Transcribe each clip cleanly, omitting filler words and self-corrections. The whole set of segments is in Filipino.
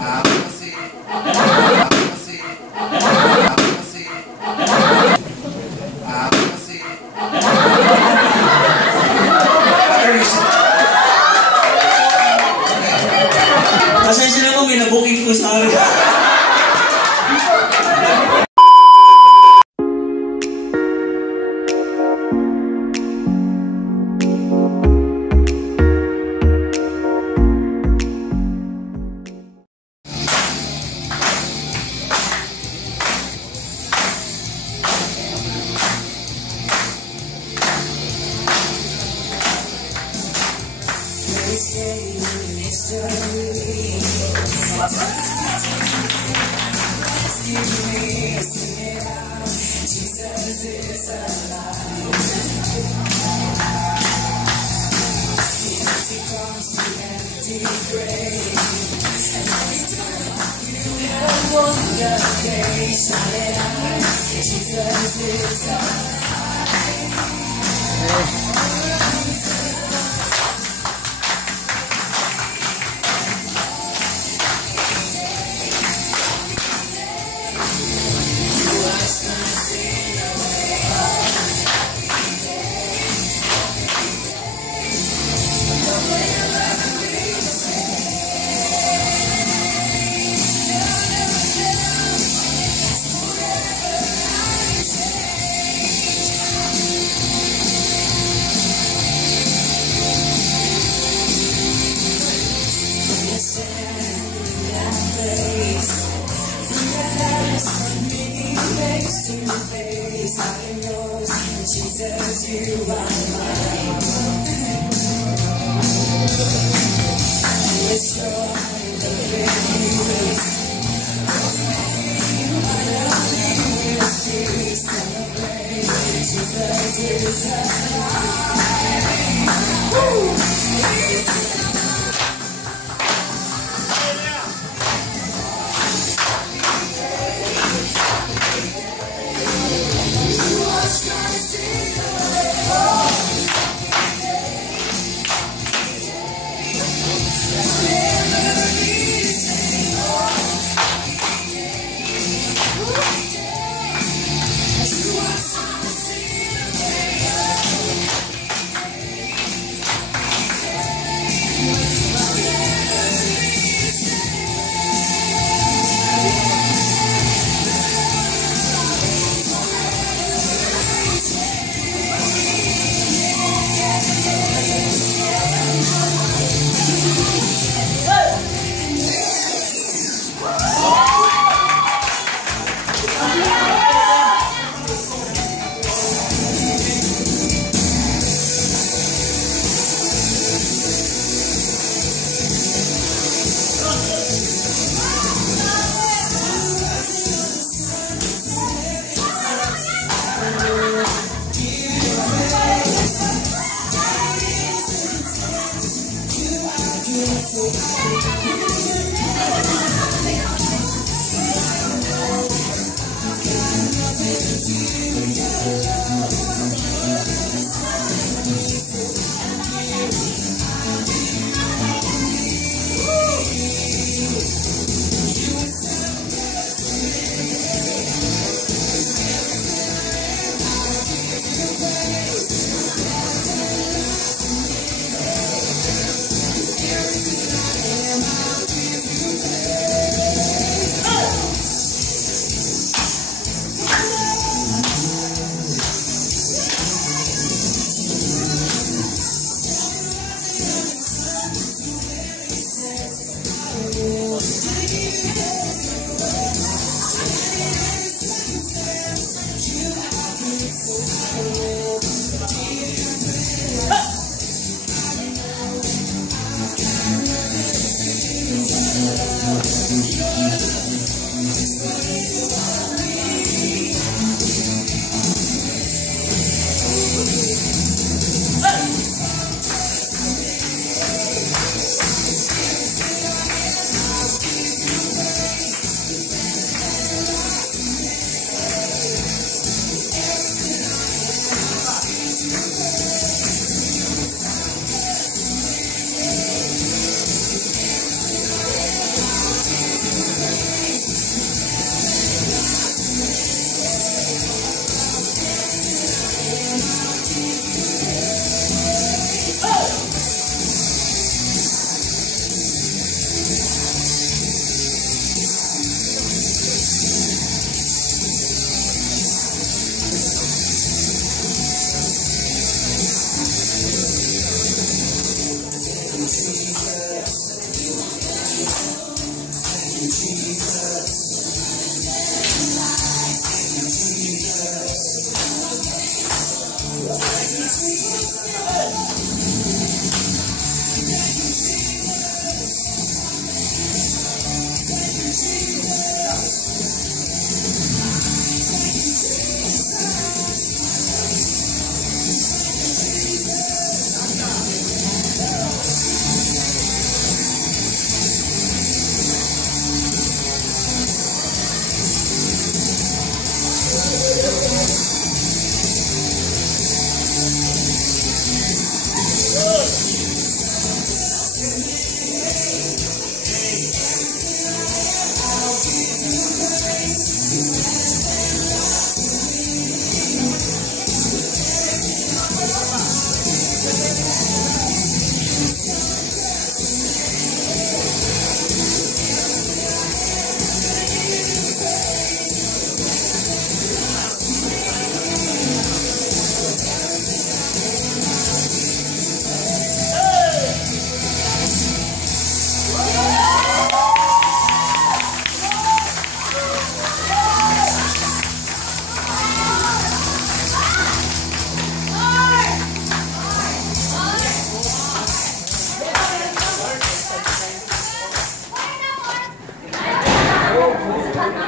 Ako kasi, ako kasi, ako kasi, ako kasi, pasensya na po, may nabuking po sa amin.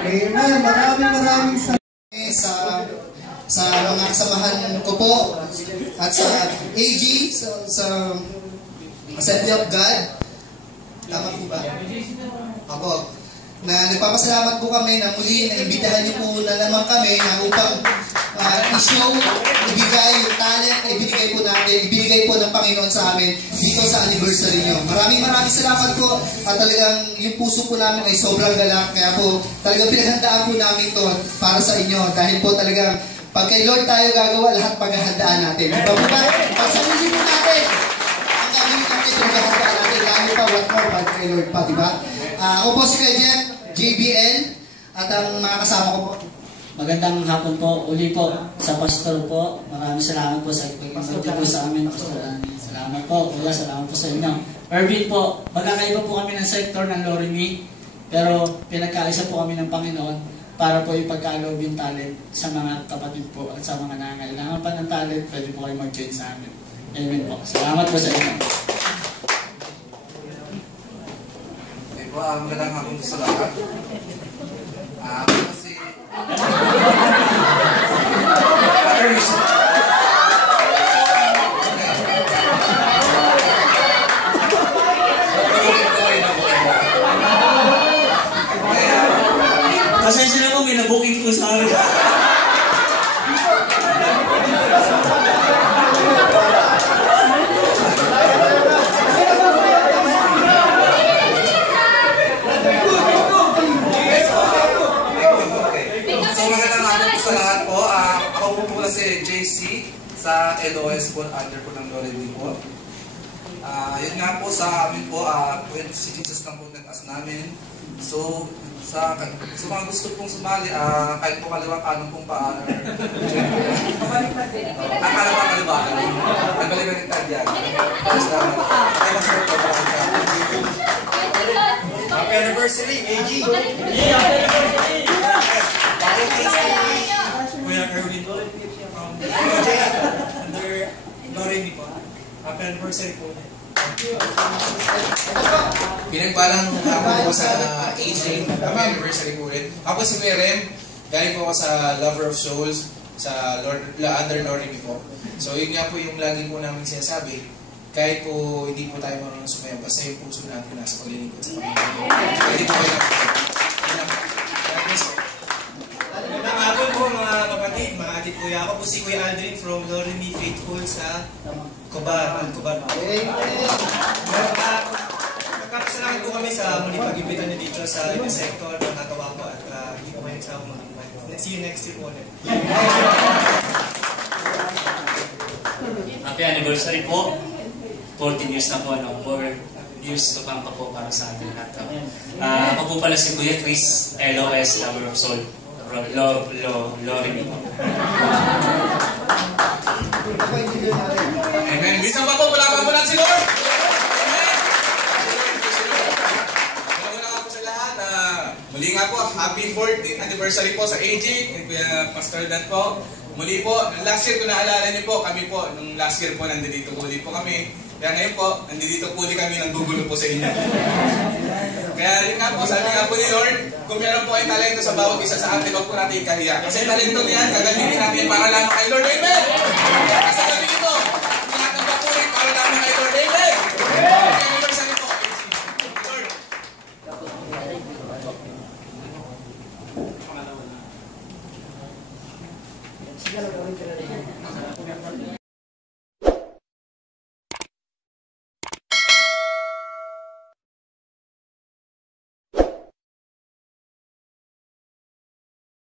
Amen. Maraming sa mga kasamahan ko po at sa AG, sa Assembly of God. Tama po ba? Ako. Na nagpapasalamat po kami na muli na imbitahan niyo po na naman kami na upang i-show, ibigay yung talent na ibinigay po ng Panginoon sa amin dito sa anniversary niyo. Maraming salamat po at talagang yung puso po namin ay sobrang galak. Kaya po talagang pinaghandaan po namin ito para sa inyo dahil po talagang pag kay Lord tayo gagawa, lahat paghahandaan natin. Diba po ba? Pagsabihin po natin, ang gagawin natin, paghahandaan natin, lalo pa, what more, pag kay Lord pa, diba? Ako po si Kuya Jeff, JBL, at ang mga kasama ko po. Magandang hapon po. Uli po sa pastor po. Maraming salamat po sa pag-invite po sa amin. Salamat po. Kuya, salamat po sa inyo. Irvin po, magkakaiba po kami ng sektor ng Lorimi, pero pinagkaisa po kami ng Panginoon para po ipagkaloob yung talent sa mga kapatid po at sa mga nangangailangan pa ng talent, pwede po kayo mag-join sa amin. Amen po. Salamat po sa inyo. Okay po, magandang hapon po sa lahat. Ako si... Pasensya na po, may na-booking po sa amin. So magandang hapon po sa lahat po. Ako po pala si JC sa LOS po, under po ng Loremi po. Yun nga po sa amin po, si Jesus lang po nag-as namin. So, sa mga gusto pong sumali, kahit po kaliwang kanon pong paan. Ang kalawang kaliwakan. Ang balibaligtad yan. Happy anniversary, AG! Kuya Erwin po. Under Loremi po. Happy anniversary po. Pinagpalang hapon po sa AJ, happy anniversary po rin. Ako si Kuya Rem, galing po ako sa Lover of Souls, sa under Loremi po. So yun nga po yung lagi po namin sinasabi, kahit po hindi po tayo marunong sumayaw, basta yung puso natin nasa paglilingkod sa Panginoon. Pwede po kayo Magandang hapon po mga kapatid, mga atit kuya. Ako po si Kuya Aldrin from Loremi Faithful sa Cobar. Nagkakasalamat po kami sa muli pag-imbita niyo dito sa sector. Nakatawa po at hindi ko may nagsama mag-invite. See you next year po ulit. Happy anniversary po. 14 years na po, 4 years to come pa po para sa atin lahat. Ako po pala si Kuya Chris, LOS, Lover of Soul. Loremi po. Amen. Bisang pa po, wala pa lang si Lord. Amen. Wala nga po sa lahat. Muli nga po, happy 14th anniversary po sa AG and Kuya Pastor Dan po. Muli po, last year kung naalala niyo po, kami po, nung last year po, nandito po ulit po kami. Kaya ngayon po, nandito po ulit kami, nanggugulo po sa inyo. Kaya yun nga po, sabi nga po ni Lord, kung meron po kayong talento sa bawat isa sa atin, huwag po natin ikahiya. Kasi talento niyan, gagamitin natin para lang kay Lord. Amen! Kasi gagamitin